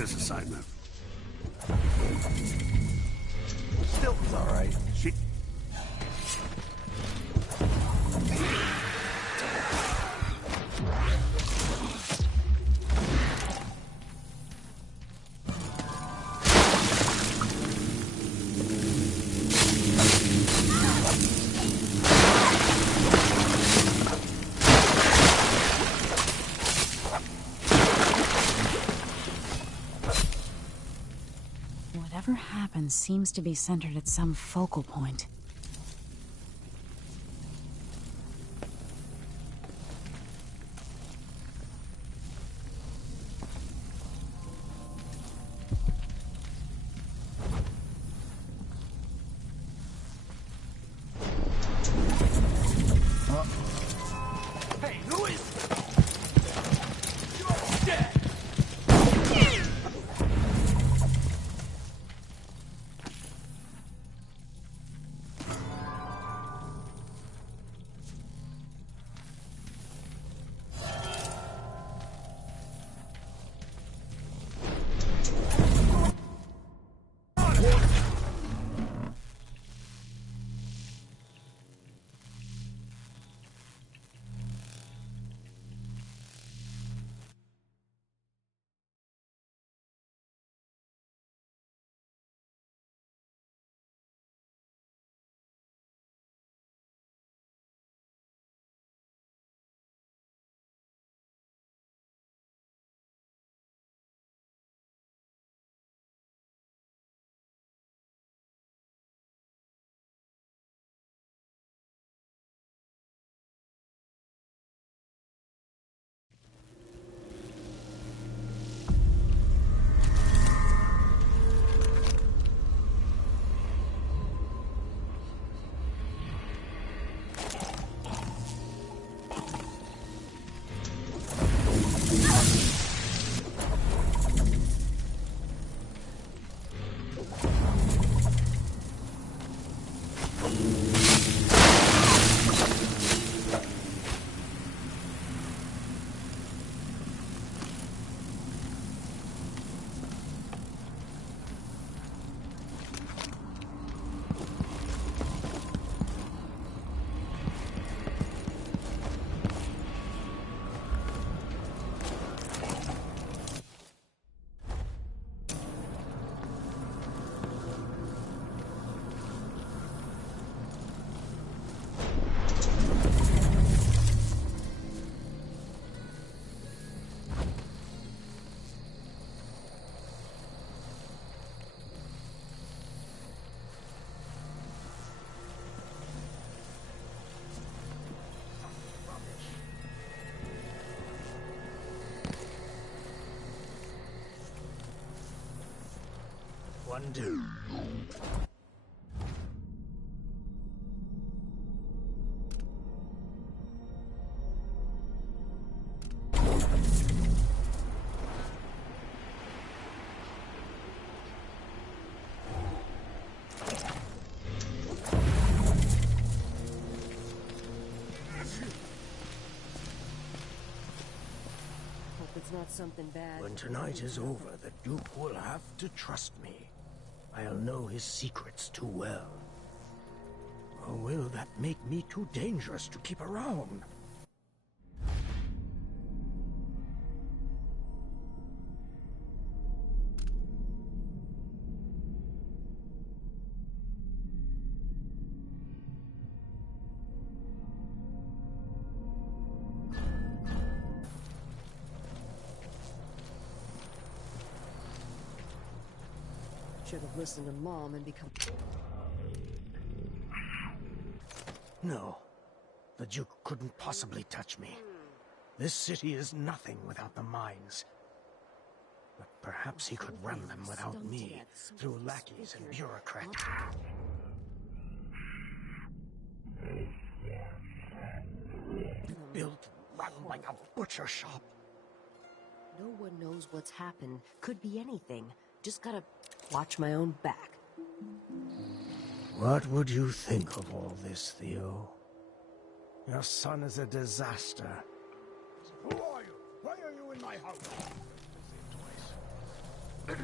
this assignment. Stilton's all right. She... Whatever happens seems to be centered at some focal point. Hey, who is... You're dead! Undo. Hope it's not something bad. When tonight is over, the Duke will have to trust me. I'll know his secrets too well. Or will that make me too dangerous to keep around? Should have listened to Mom and become... No. The Duke couldn't possibly touch me. This city is nothing without the mines. But perhaps he could run them without me, through lackeys and bureaucrats. Built and run like a butcher shop. No one knows what's happened. Could be anything. Just gotta watch my own back. What would you think of all this, Theo? Your son is a disaster. Who are you? Why are you in my house? The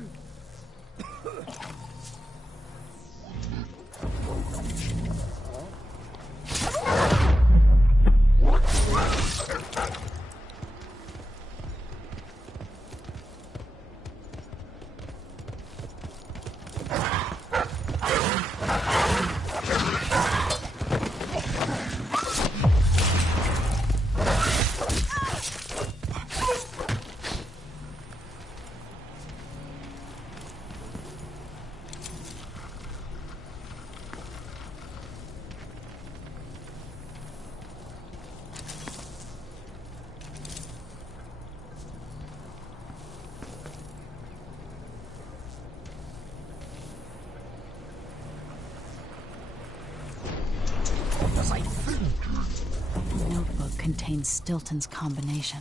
notebook contains Stilton's combination.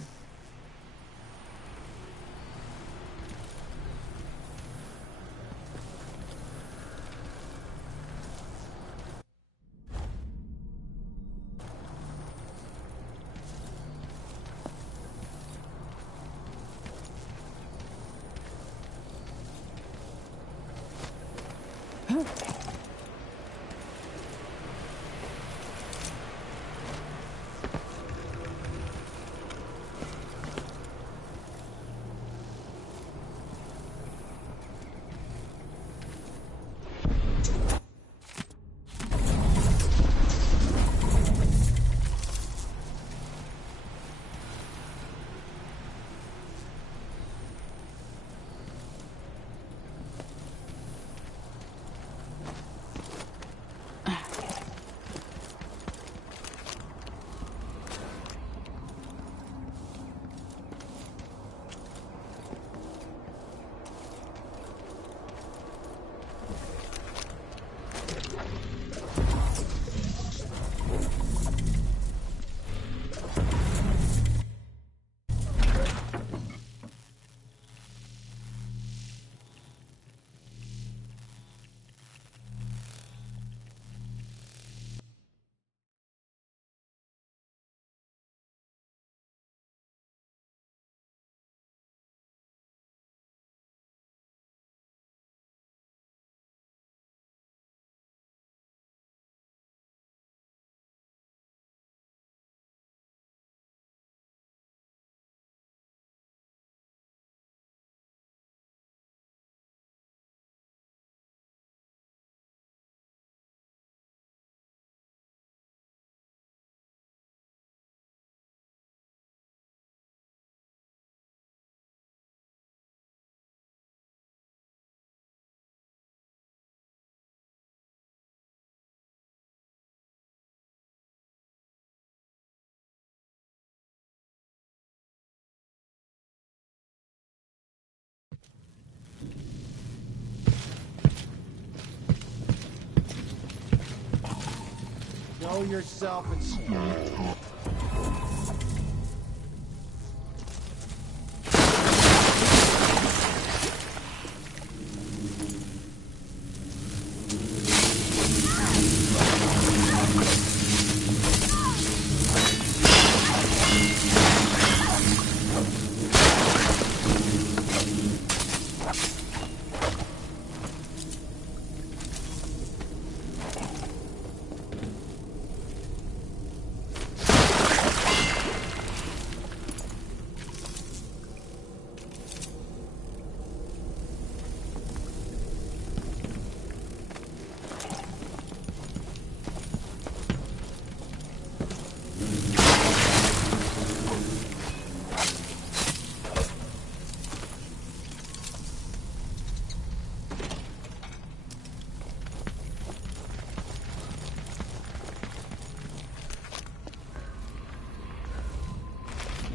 Know yourself and stand.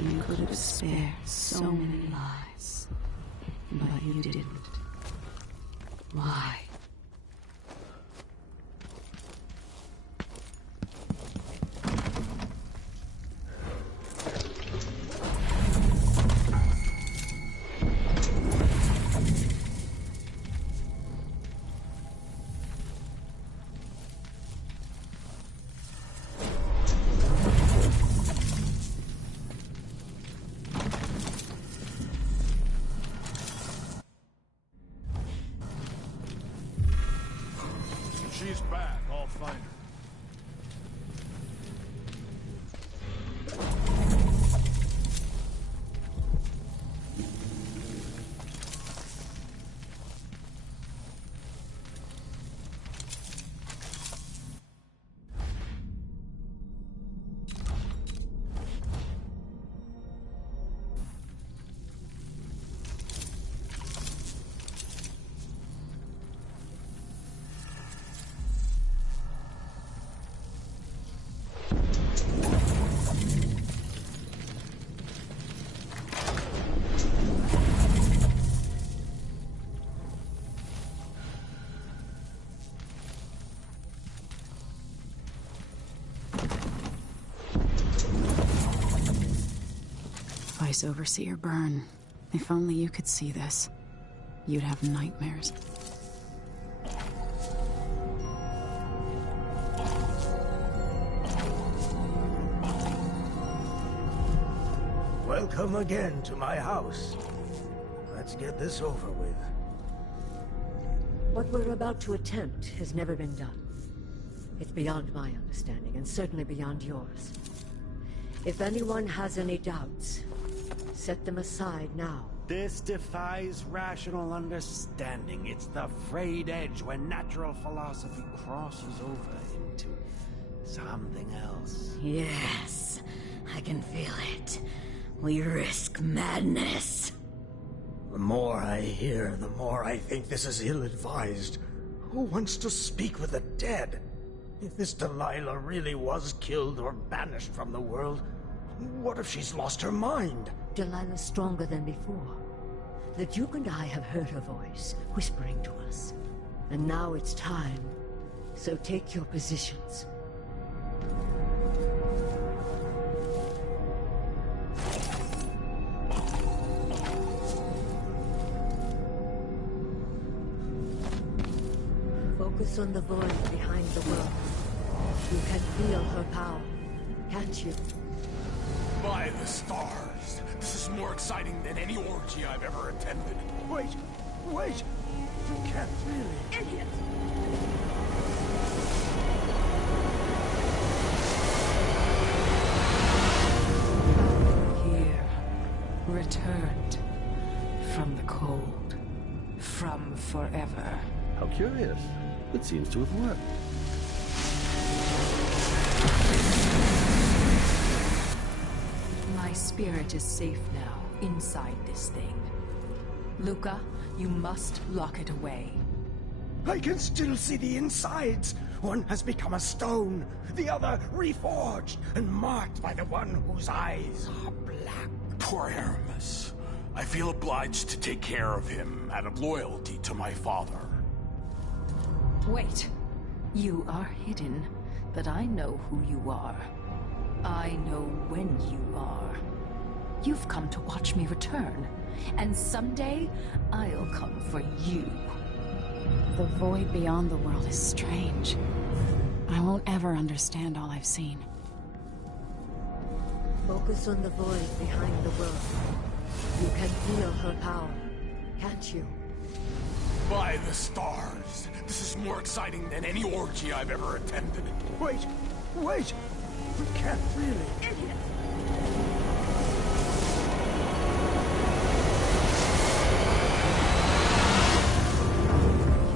You could have spared so many lives, but you didn't. Why? Vice Overseer Byrne. If only you could see this. You'd have nightmares. Welcome again to my house. Let's get this over with. What we're about to attempt has never been done. It's beyond my understanding, and certainly beyond yours. If anyone has any doubts, set them aside now. This defies rational understanding. It's the frayed edge when natural philosophy crosses over into something else. Yes, I can feel it. We risk madness. The more I hear, the more I think this is ill-advised. Who wants to speak with the dead? If this Delilah really was killed or banished from the world, what if she's lost her mind? Delilah's stronger than before. The Duke and I have heard her voice, whispering to us. And now it's time. So take your positions. Focus on the void behind the world. You can feel her power, can't you? By the stars! This is more exciting than any orgy I've ever attended. Wait! You can't really... Idiot! Here, returned from the cold, from forever. How curious. It seems to have worked. My spirit is safe now, inside this thing. Luca, you must lock it away. I can still see the insides. One has become a stone, the other reforged and marked by the one whose eyes are black. Poor Aramis. I feel obliged to take care of him out of loyalty to my father. Wait. You are hidden, but I know who you are. I know when you are. You've come to watch me return, and someday I'll come for you. The void beyond the world is strange. I won't ever understand all I've seen. Focus on the void behind the world. You can feel her power, can't you? By the stars! This is more exciting than any orgy I've ever attended. Wait! You can't really... Idiot!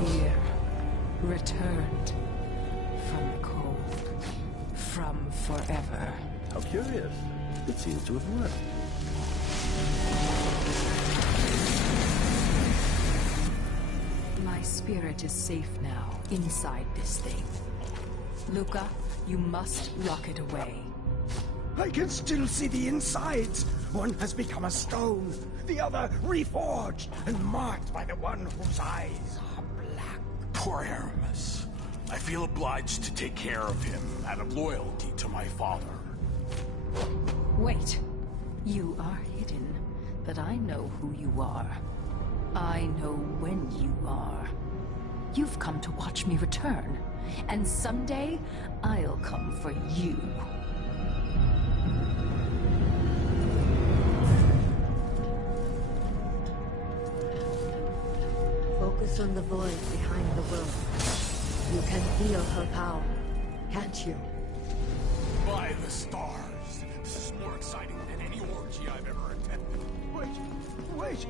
Here, returned from the cold, from forever. How curious. It seems to have worked. My spirit is safe now, inside this thing. Luca, you must lock it away. I can still see the insides. One has become a stone, the other reforged and marked by the one whose eyes are black. Poor Aramis. I feel obliged to take care of him out of loyalty to my father. Wait. You are hidden, but I know who you are. I know when you are. You've come to watch me return, and someday I'll come for you. Focus on the void behind the world. You can feel her power, can't you? By the stars! This is more exciting than any orgy I've ever attended. Wait!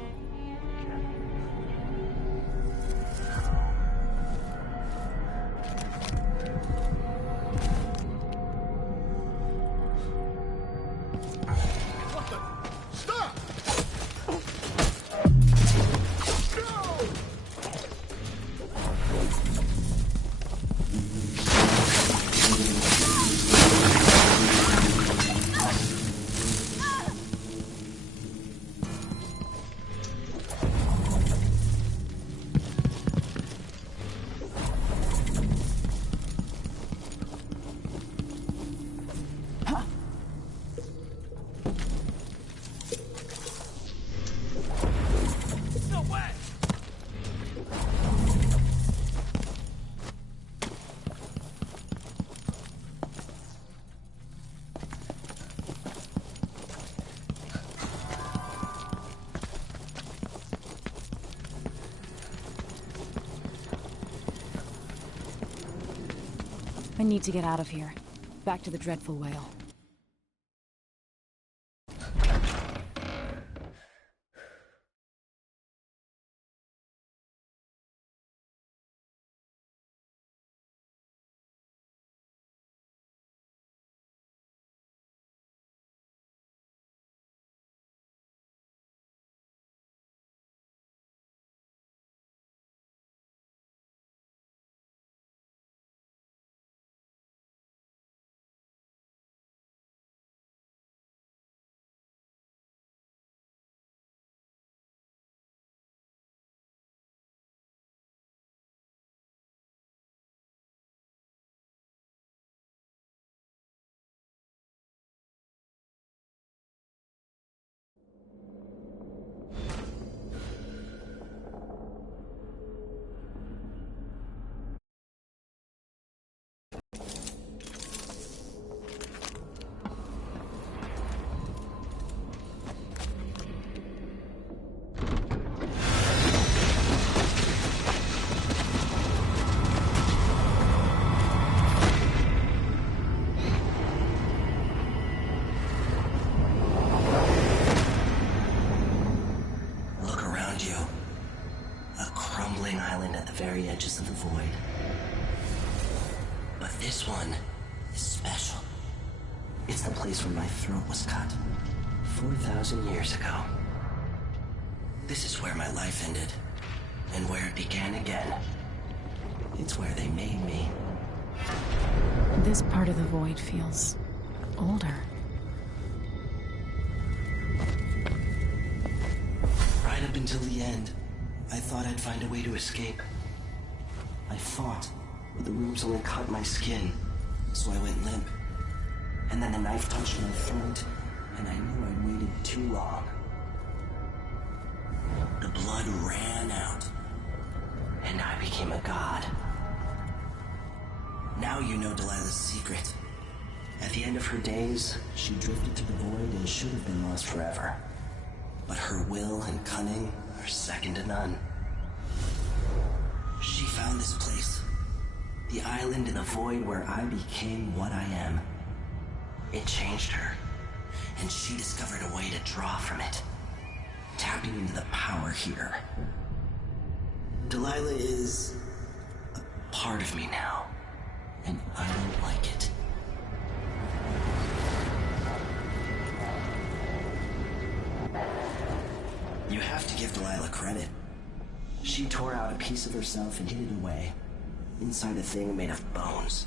What the? Stop! I need to get out of here. Back to the Dreadful Whale. Very edges of the void. But this one is special. It's the place where my throat was cut 4,000 years ago. This is where my life ended, and where it began again. It's where they made me. This part of the void feels older. Right up until the end, I thought I'd find a way to escape. I fought, but the rooms only cut my skin, so I went limp. And then the knife touched my throat, and I knew I'd waited too long. The blood ran out, and I became a god. Now you know Delilah's secret. At the end of her days, she drifted to the void and should have been lost forever. But her will and cunning are second to none. She found this place, the island in the void where I became what I am. It changed her, and she discovered a way to draw from it, tapping into the power here. Delilah is a part of me now, and I don't like it. You have to give Delilah credit. She tore out a piece of herself and hid it away, inside a thing made of bones.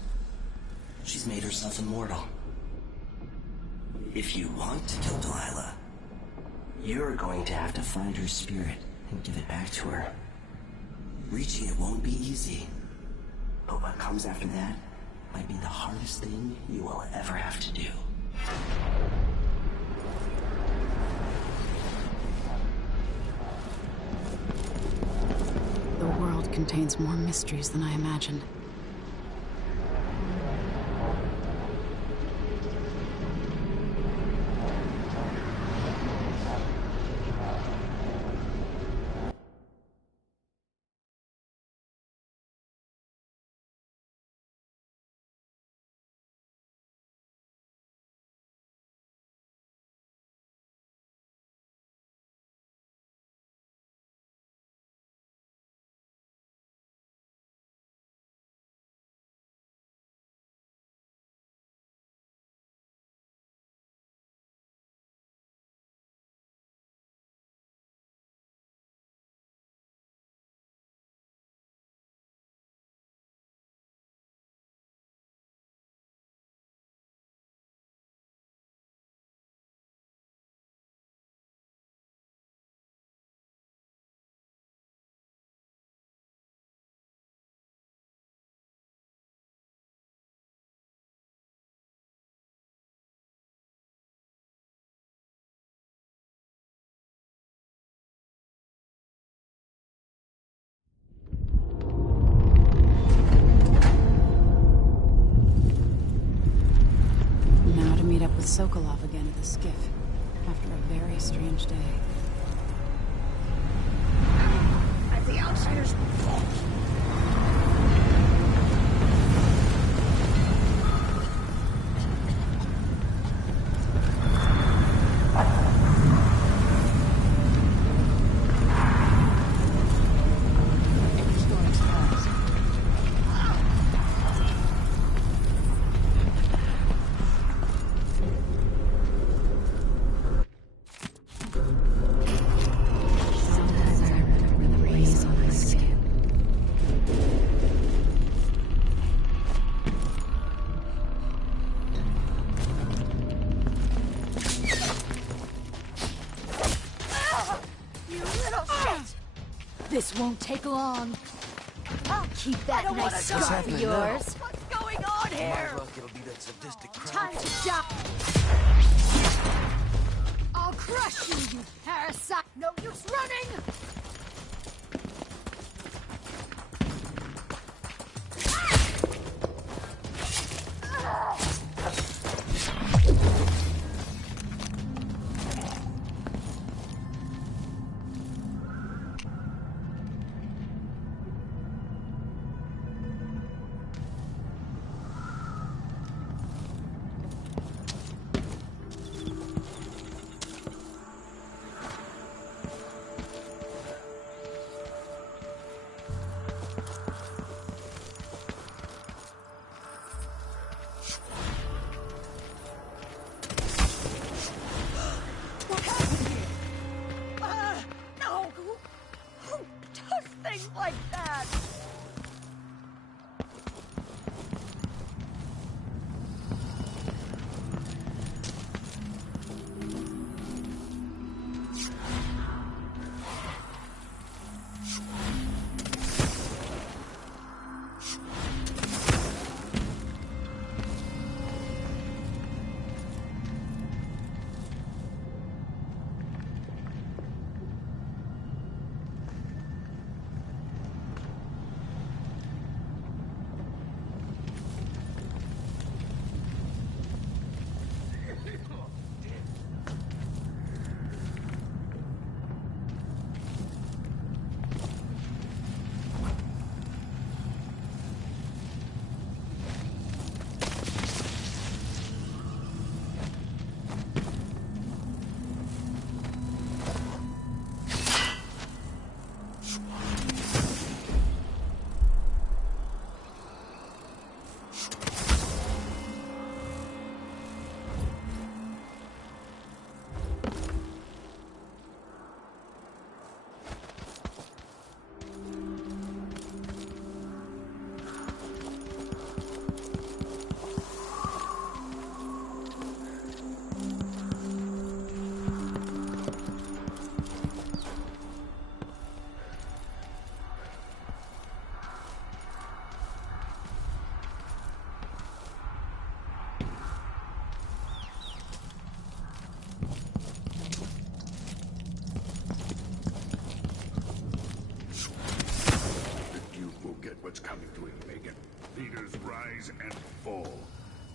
She's made herself immortal. If you want to kill Delilah, you're going to have to find her spirit and give it back to her. Reaching it won't be easy, but what comes after that might be the hardest thing you will ever have to do. The world contains more mysteries than I imagined. Meet up with Sokolov again at the skiff, after a very strange day. At the Outsider's vault. This won't take long. I'll keep that nice scarf of yours. What's going on here? My luck, it'll be that sadistic crowd. Time to die. I'll crush you, you parasite. No use running. Like that!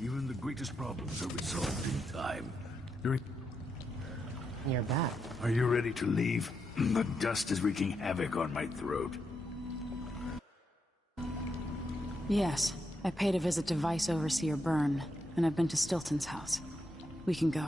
Even the greatest problems are resolved in time. You're back. Are you ready to leave? The dust is wreaking havoc on my throat. Yes. I paid a visit to Vice Overseer Byrne, and I've been to Stilton's house. We can go.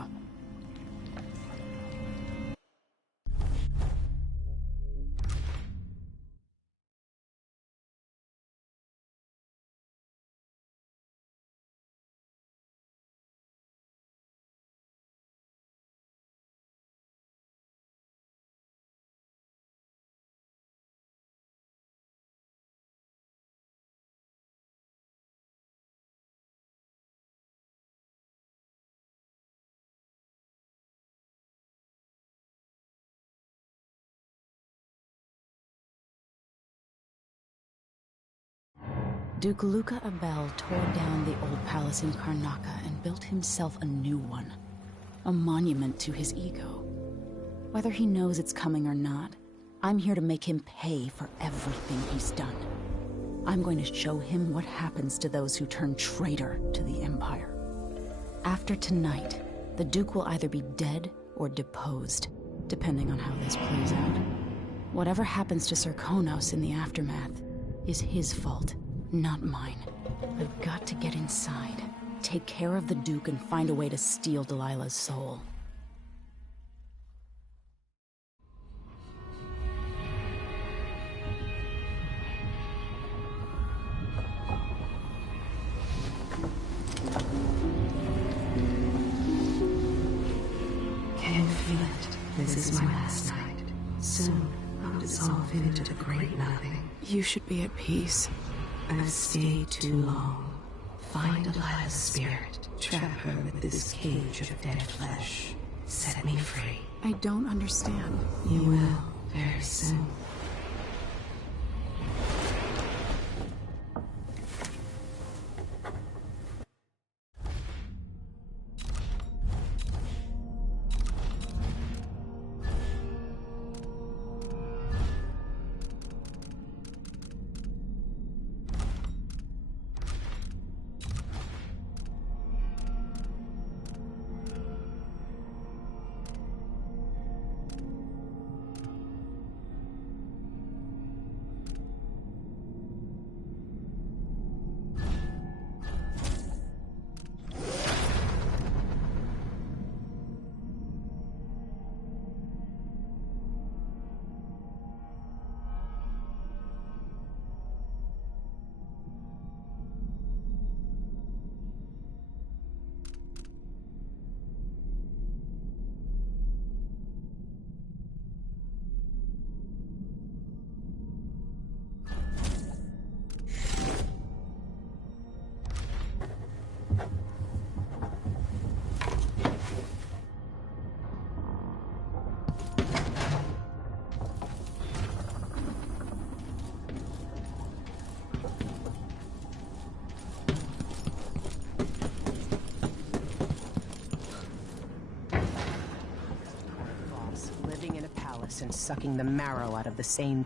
Duke Luca Abel tore down the old palace in Karnaca and built himself a new one. A monument to his ego. Whether he knows it's coming or not, I'm here to make him pay for everything he's done. I'm going to show him what happens to those who turn traitor to the Empire. After tonight, the Duke will either be dead or deposed, depending on how this plays out. Whatever happens to Sir Konos in the aftermath is his fault. Not mine. I've got to get inside, take care of the Duke, and find a way to steal Delilah's soul. Can feel it. This is my last night. Soon, I'll dissolve into the great nothing. You should be at peace. I've stayed too long. Find Delilah's spirit. Trap her with this cage of dead flesh. Set me free. I don't understand. You will, very soon. and sucking the marrow out of the same...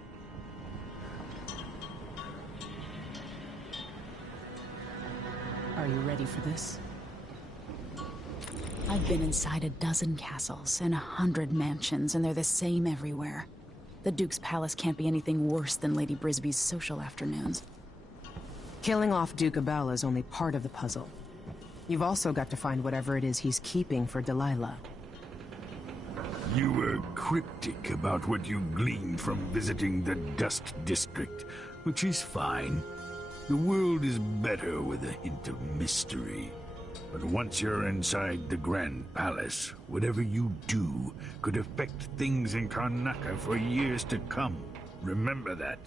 Are you ready for this? I've been inside a dozen castles and 100 mansions, and they're the same everywhere. The Duke's palace can't be anything worse than Lady Brisby's social afternoons. Killing off Duke Abel is only part of the puzzle. You've also got to find whatever it is he's keeping for Delilah. You were cryptic about what you gleaned from visiting the Dust District, which is fine. The world is better with a hint of mystery. But once you're inside the Grand Palace, whatever you do could affect things in Karnaca for years to come. Remember that.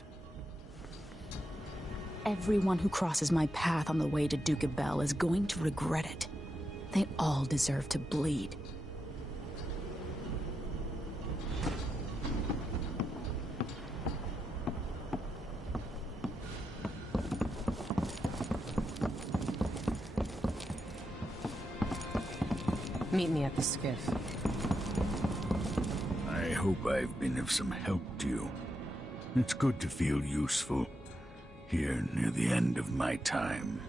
Everyone who crosses my path on the way to Duke Abel is going to regret it. They all deserve to bleed. Meet me at the skiff. I hope I've been of some help to you. It's good to feel useful, here near the end of my time.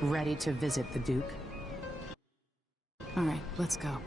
Ready to visit the Duke? All right, let's go.